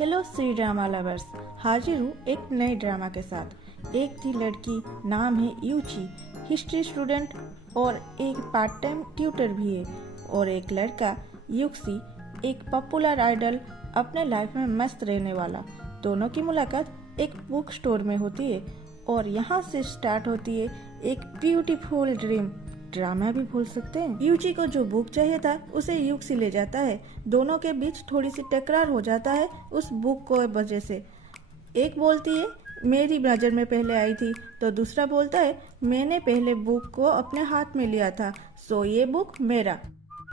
Hello Shri drama lovers, हाजिर हूँ एक नए ड्रामा के साथ। एक थी लड़की, नाम है यूची, हिस्ट्री स्टूडेंट और एक पार्ट टाइम ट्यूटर भी है। और एक लड़का युक्सी, एक पॉपुलर आइडल, अपने लाइफ में मस्त रहने वाला। दोनों की मुलाकात एक बुक स्टोर में होती है और यहाँ से स्टार्ट होती है एक ब्यूटीफुल ड्रीम। ड्रामा भी भूल सकते हैं। यूची को जो बुक चाहिए था उसे युक्सी ले जाता है। दोनों के बीच थोड़ी सी टकरार हो जाता है उस बुक को वजह से। एक बोलती है मेरी नज़र में पहले आई थी, तो दूसरा बोलता है मैंने पहले बुक को अपने हाथ में लिया था, सो ये बुक मेरा।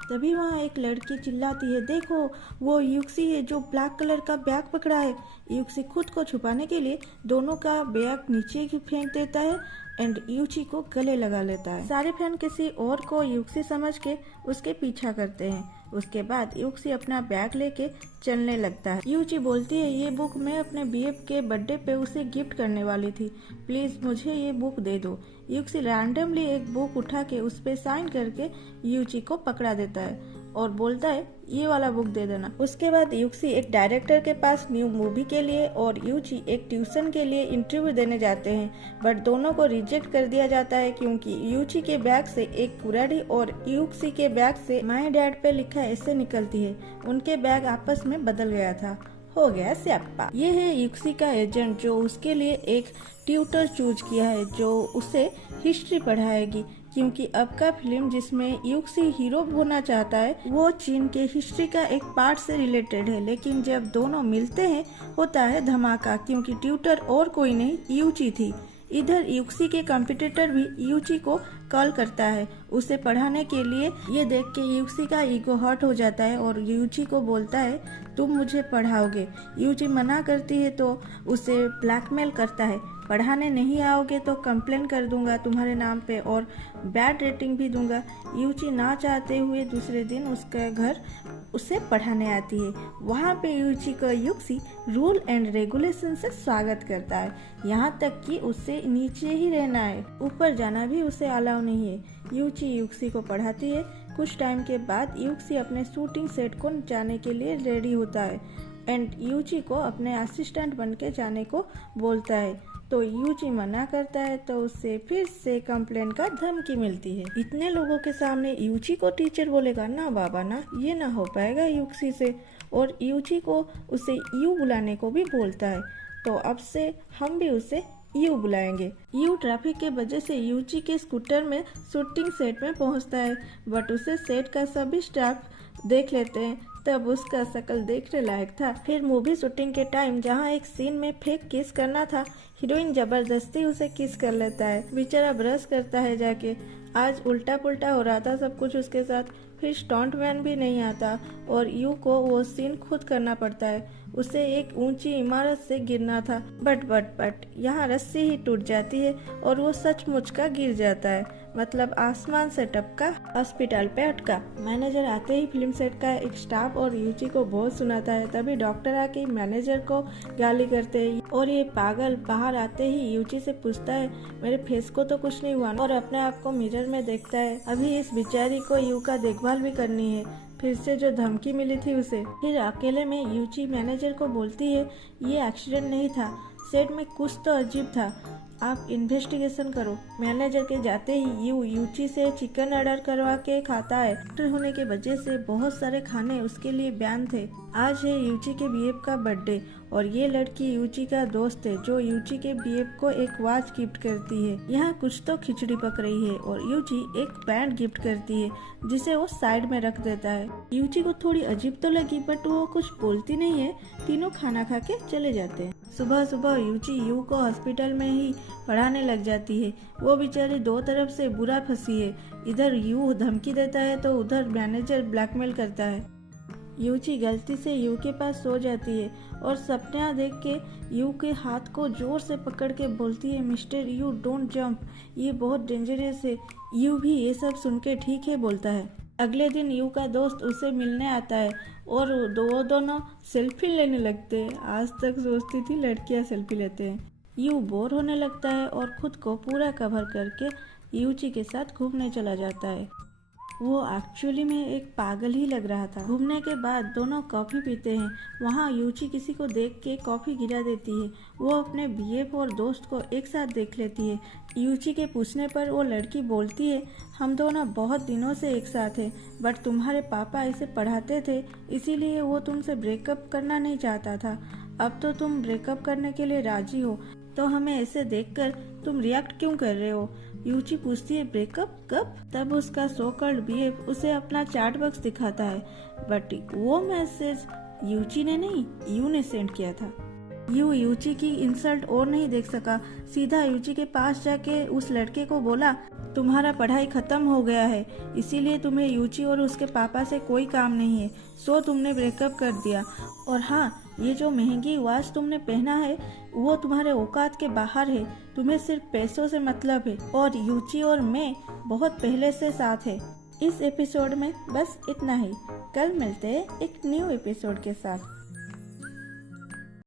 तभी वहाँ एक लड़की चिल्लाती है, देखो वो युक्सी है जो ब्लैक कलर का बैग पकड़ा है। युक्सी खुद को छुपाने के लिए दोनों का बैग नीचे ही फेंक देता है एंड यूची को गले लगा लेता है। सारे फैन किसी और को युक्सी समझ के उसके पीछा करते हैं। उसके बाद युक्सी अपना बैग लेके चलने लगता है। यूची बोलती है ये बुक मैं अपने बीएफ के बर्थडे पे उसे गिफ्ट करने वाली थी, प्लीज मुझे ये बुक दे दो। युक्सी रैंडमली एक बुक उठा के उस पे साइन करके यूची को पकड़ा देता है और बोलता है ये वाला बुक दे देना। उसके बाद युक्सी एक डायरेक्टर के पास न्यू मूवी के लिए और यूची एक ट्यूशन के लिए इंटरव्यू देने जाते हैं, बट दोनों को रिजेक्ट कर दिया जाता है क्योंकि यूची के बैग से एक कुरारी और युक्सी के बैग से माय डैड पे लिखा ऐसे निकलती है। उनके बैग आपस में बदल गया था, हो गया स्याप्पा। ये है युक्सी का एजेंट जो उसके लिए एक ट्यूटर चूज किया है जो उसे हिस्ट्री पढ़ाएगी, क्योंकि अब का फिल्म जिसमें युक्सी हीरो होना चाहता है वो चीन के हिस्ट्री का एक पार्ट से रिलेटेड है। लेकिन जब दोनों मिलते हैं होता है धमाका, क्योंकि ट्यूटर और कोई नहीं यूची थी। इधर युक्सी के कंपटीटर भी यूची को कॉल करता है उसे पढ़ाने के लिए। ये देख के युक्सी का ईगो हर्ट हो जाता है और यूची को बोलता है तुम मुझे पढ़ाओगे। यूची मना करती है तो उसे ब्लैकमेल करता है, पढ़ाने नहीं आओगे तो कंप्लेन कर दूंगा तुम्हारे नाम पे और बैड रेटिंग भी दूंगा। यूची ना चाहते हुए दूसरे दिन उसका घर उसे पढ़ाने आती है। वहाँ पे यूची को युक्सी रूल एंड रेगुलेशन से स्वागत करता है, यहाँ तक कि उसे नीचे ही रहना है, ऊपर जाना भी उसे अलाउ नहीं है। यूची युक्सी को पढ़ाती है। कुछ टाइम के बाद युक्सी अपने शूटिंग सेट को जाने के लिए रेडी होता है एंड यूची को अपने असिस्टेंट बन के जाने को बोलता है, तो यूची मना करता है तो उससे फिर से कंप्लेन का धमकी मिलती है। इतने लोगों के सामने यूची को टीचर बोलेगा, ना बाबा ना, ये ना हो पाएगा युक्सी से। और यूची को उसे यू बुलाने को भी बोलता है, तो अब से हम भी उसे यू बुलाएंगे। यू ट्रैफिक के वजह से यूची के स्कूटर में शूटिंग सेट में पहुंचता है, बट उसे सेट का सभी स्टाफ देख लेते हैं, तब उसका शकल देखने लायक था। फिर मूवी शूटिंग के टाइम जहां एक सीन में फेक किस करना था, हीरोइन जबरदस्ती उसे किस कर लेता है। बेचारा ब्रश करता है जाके। आज उल्टा पुल्टा हो रहा था सब कुछ उसके साथ। फिर स्टंट मैन भी नहीं आता और यू को वो सीन खुद करना पड़ता है। उसे एक ऊंची इमारत से गिरना था, बट यहाँ रस्सी ही टूट जाती है और वो सचमुच का गिर जाता है, मतलब आसमान से टपका, हॉस्पिटल पे अटका। मैनेजर आते ही फिल्म सेट का एक स्टाफ और यूची को बहुत सुनाता है। तभी डॉक्टर आके मैनेजर को गाली करते हैं और ये पागल बाहर आते ही यूची से पूछता है मेरे फेस को तो कुछ नहीं हुआ, और अपने आप को मिरर में देखता है। अभी इस बेचारी को यू का देखभाल भी करनी है, फिर से जो धमकी मिली थी उसे। फिर अकेले में यूची मैनेजर को बोलती है ये एक्सीडेंट नहीं था, सेट में कुछ तो अजीब था, आप इन्वेस्टिगेशन करो। मैनेजर के जाते ही यूची से चिकन ऑर्डर करवा के खाता है। डॉक्टर होने के वजह से बहुत सारे खाने उसके लिए बैन थे। आज है यूची के बीएफ का बर्थडे और ये लड़की यूची का दोस्त है जो यूची के बीएफ को एक वॉच गिफ्ट करती है। यहाँ कुछ तो खिचड़ी पक रही है और यूची एक बैंड गिफ्ट करती है जिसे वो साइड में रख देता है। यूची को थोड़ी अजीब तो लगी, बट वो कुछ बोलती नहीं है। तीनों खाना खा के चले जाते हैं। सुबह सुबह यूची यू को हॉस्पिटल में ही पढ़ाने लग जाती है। वो बेचारी दो तरफ से बुरा फंसी है, इधर यू धमकी देता है तो उधर मैनेजर ब्लैकमेल करता है। यूची गलती से यू के पास सो जाती है और सपना देख के यू के हाथ को जोर से पकड़ के बोलती है मिस्टर यू डोंट जंप, ये बहुत डेंजरस है। यू भी ये सब सुन के ठीक है बोलता है। अगले दिन यू का दोस्त उसे मिलने आता है और दोनों सेल्फी लेने लगते हैं। आज तक सोचती थी लड़कियां सेल्फी लेते हैं। यू बोर होने लगता है और खुद को पूरा कवर करके यूची के साथ घूमने चला जाता है। वो एक्चुअली में एक पागल ही लग रहा था। घूमने के बाद दोनों कॉफी पीते हैं। वहाँ यूची किसी को देख के कॉफी गिरा देती है। वो अपने बीएफ और दोस्त को एक साथ देख लेती है। यूची के पूछने पर वो लड़की बोलती है, हम दोनों बहुत दिनों से एक साथ हैं, बट तुम्हारे पापा इसे पढ़ाते थे, इसीलिए वो तुमसे ब्रेकअप करना नहीं चाहता था। अब तो तुम ब्रेकअप करने के लिए राजी हो, तो हमें ऐसे देखकर तुम रिएक्ट क्यों कर रहे हो? यूची पूछती है, ब्रेकअप कब? तब उसका सो कॉल्ड बीएफ उसे अपना चैट बॉक्स दिखाता है, बट वो मैसेज यूची ने नहीं, यू ने सेंड किया था। यू यूची की इंसल्ट और नहीं देख सका, सीधा यूची के पास जाके उस लड़के को बोला, तुम्हारा पढ़ाई खत्म हो गया है, इसीलिए तुम्हें यूची और उसके पापा से कोई काम नहीं है, सो तुमने ब्रेकअप कर दिया। और हाँ, ये जो महंगी वॉच तुमने पहना है वो तुम्हारे औकात के बाहर है, तुम्हें सिर्फ पैसों से मतलब है, और यूची और मैं बहुत पहले से साथ है। इस एपिसोड में बस इतना ही। कल मिलते हैं एक न्यू एपिसोड के साथ।